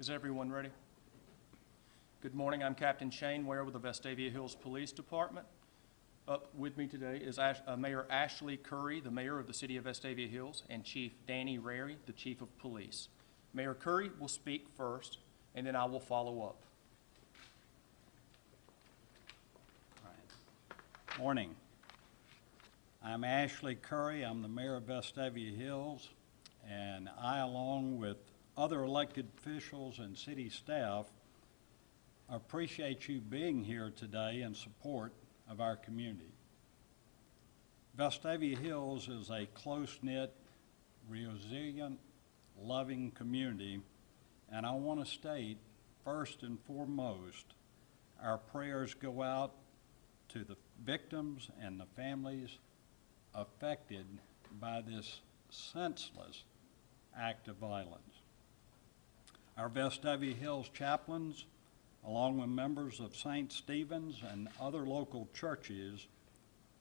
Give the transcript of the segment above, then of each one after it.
Is everyone ready? Good morning, I'm Captain Shane Ware with the Vestavia Hills Police Department. Up with me today is Mayor Ashley Curry, the mayor of the city of Vestavia Hills, and Chief Danny Rary, the chief of police. Mayor Curry will speak first, and then I will follow up. Morning. I'm Ashley Curry. I'm the mayor of Vestavia Hills, and I, along with other elected officials and city staff, appreciate you being here today in support of our community. Vestavia Hills is a close-knit, resilient, loving community, and I want to state, first and foremost, our prayers go out to the victims and the families affected by this senseless act of violence. Our Vestavia Hills chaplains, along with members of St. Stephen's and other local churches,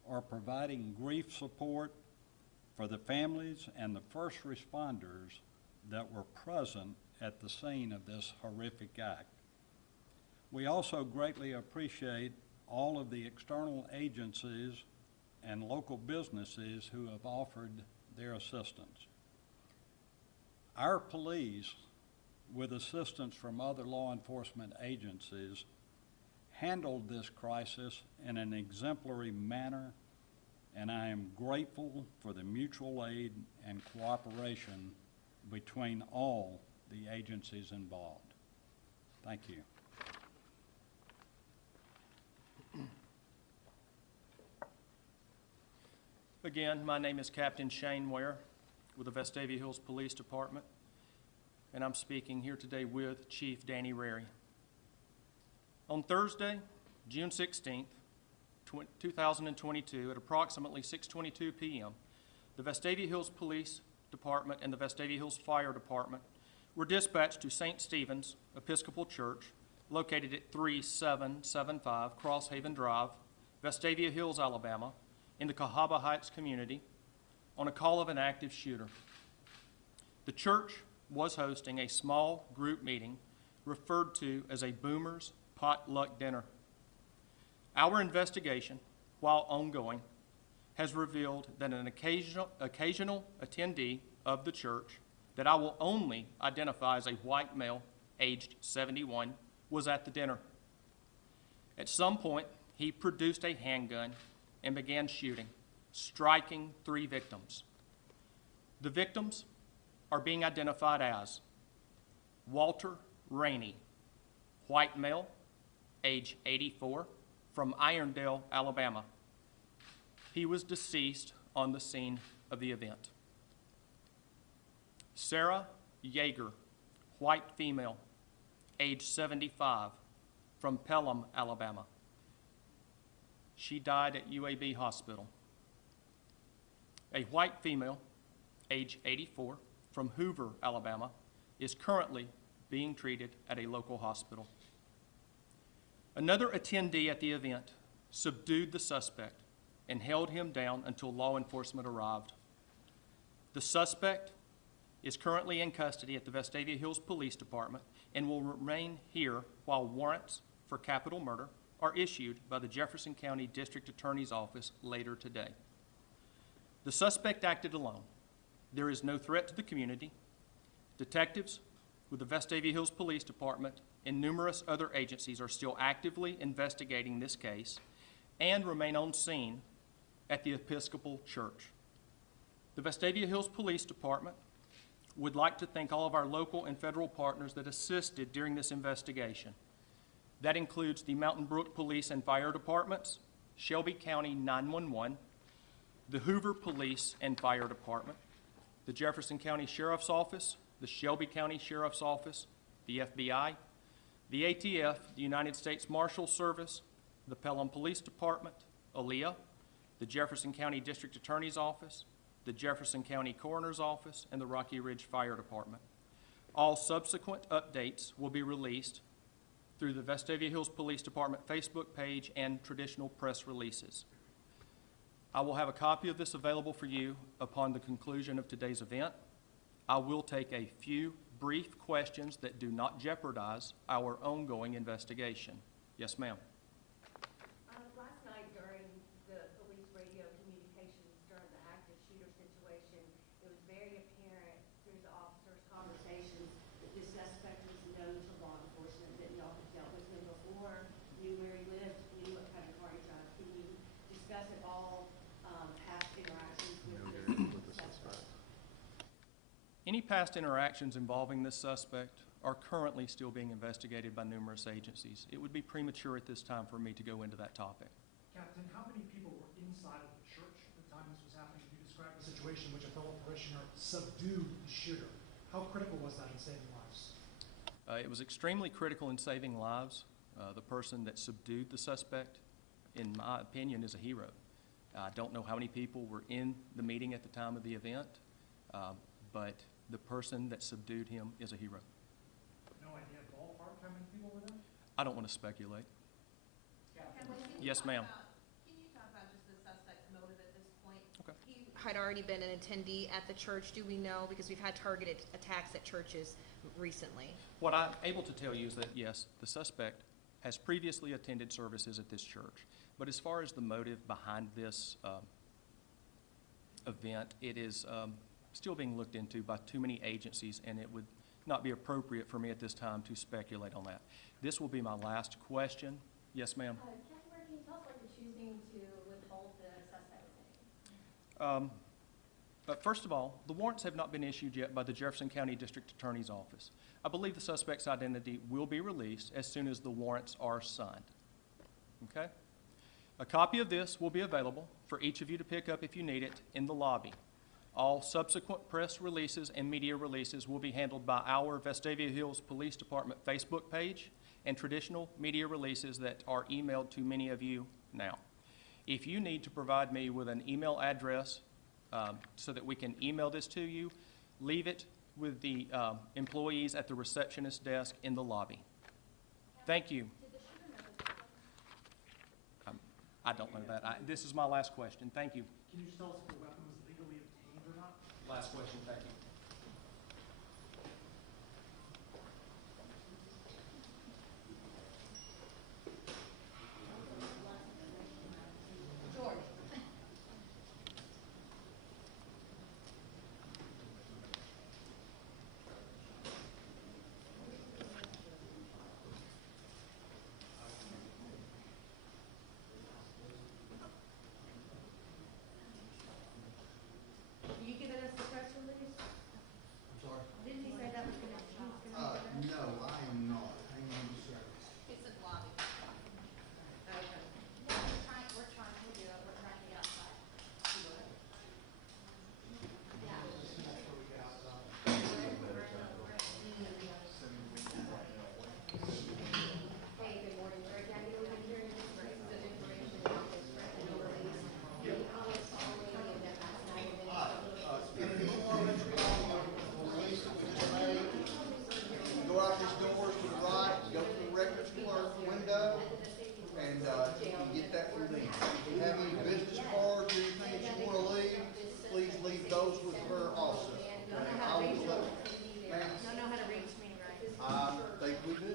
are providing grief support for the families and the first responders that were present at the scene of this horrific act. We also greatly appreciate all of the external agencies and local businesses who have offered their assistance. Our police, with assistance from other law enforcement agencies, handled this crisis in an exemplary manner, and I am grateful for the mutual aid and cooperation between all the agencies involved. Thank you. Again, my name is Captain Shane Ware with the Vestavia Hills Police Department, and I'm speaking here today with Chief Danny Rary. On Thursday, June 16th, 2022, at approximately 6:22 p.m., the Vestavia Hills Police Department and the Vestavia Hills Fire Department were dispatched to St. Stephen's Episcopal Church, located at 3775 Crosshaven Drive, Vestavia Hills, Alabama, in the Cahaba Heights community, on a call of an active shooter. The church was hosting a small group meeting referred to as a Boomers Potluck Dinner. Our investigation, while ongoing, has revealed that an occasional attendee of the church that I will only identify as a white male, aged 71, was at the dinner. At some point, he produced a handgun and began shooting, striking 3 victims. The victims are being identified as Walter Rainey, white male, age 84, from Irondale, Alabama. He was deceased on the scene of the event. Sarah Yeager, white female, age 75, from Pelham, Alabama. She died at UAB Hospital. A white female, age 84, from Hoover, Alabama, is currently being treated at a local hospital. Another attendee at the event subdued the suspect and held him down until law enforcement arrived. The suspect is currently in custody at the Vestavia Hills Police Department and will remain here while warrants for capital murder are issued by the Jefferson County District Attorney's Office later today. The suspect acted alone. There is no threat to the community. Detectives with the Vestavia Hills Police Department and numerous other agencies are still actively investigating this case and remain on scene at the Episcopal Church. The Vestavia Hills Police Department would like to thank all of our local and federal partners that assisted during this investigation. That includes the Mountain Brook Police and Fire Departments, Shelby County 911, the Hoover Police and Fire Department, the Jefferson County Sheriff's Office, the Shelby County Sheriff's Office, the FBI, the ATF, the United States Marshal Service, the Pelham Police Department, ALEA, the Jefferson County District Attorney's Office, the Jefferson County Coroner's Office, and the Rocky Ridge Fire Department. All subsequent updates will be released through the Vestavia Hills Police Department Facebook page and traditional press releases. I will have a copy of this available for you upon the conclusion of today's event. I will take a few brief questions that do not jeopardize our ongoing investigation. Yes, ma'am. Last night during the police radio communications during the active shooter situation, it was very apparent through the officers' conversations that this suspect was known to law enforcement, that y'all had dealt with him before, knew where he lived, knew what kind of car he drove. Can you discuss at all past interactions with this suspect? Any past interactions involving this suspect are currently still being investigated by numerous agencies. It would be premature at this time for me to go into that topic. Captain, how many people were inside of the church at the time this was happening? You described a situation in which a fellow parishioner subdued the shooter. How critical was that in saving lives? It was extremely critical in saving lives. The person that subdued the suspect, in my opinion, is a hero. I don't know how many people were in the meeting at the time of the event, but the person that subdued him is a hero. No idea ballpark how many people were there? I don't want to speculate. Captain. Yes, ma'am. Can you talk about just the suspect's motive at this point? Okay. He had already been an attendee at the church, do we know? Because we've had targeted attacks at churches recently. What I'm able to tell you is that, yes, the suspect has previously attended services at this church. But as far as the motive behind this event, it is still being looked into by too many agencies, and it would not be appropriate for me at this time to speculate on that. This will be my last question. Yes, ma'am? Captain, can you tell us why you're choosing to withhold the suspect's name? But first of all, the warrants have not been issued yet by the Jefferson County District Attorney's Office. I believe the suspect's identity will be released as soon as the warrants are signed. Okay? A copy of this will be available for each of you to pick up if you need it in the lobby. All subsequent press releases and media releases will be handled by our Vestavia Hills Police Department Facebook page and traditional media releases that are emailed to many of you now. If you need to provide me with an email address so that we can email this to you, leave it with the employees at the receptionist desk in the lobby. Thank you. I don't know that. This is my last question. Thank you. Can you just tell us if the weapon was legally obtained or not? Last question. Thank you. George. Are you giving us the press release? I'm sorry? Didn't he say that was gonna, he was gonna? No, I am not. Hang on a second. It's in the lobby. Okay. We're trying to do it, we're trying to get outside. Hey, good morning, Greg. Yeah, you were here to just bring some information about this press release. The comments following the event last night. If you want to release that we just made, go out these doors to the right, go to the records clerk window, and you can get that from them. If you have any business cards or anything that you want to leave, please leave those with her also. I will let, ma'am, Y'all know how to reach me, right? I think we do.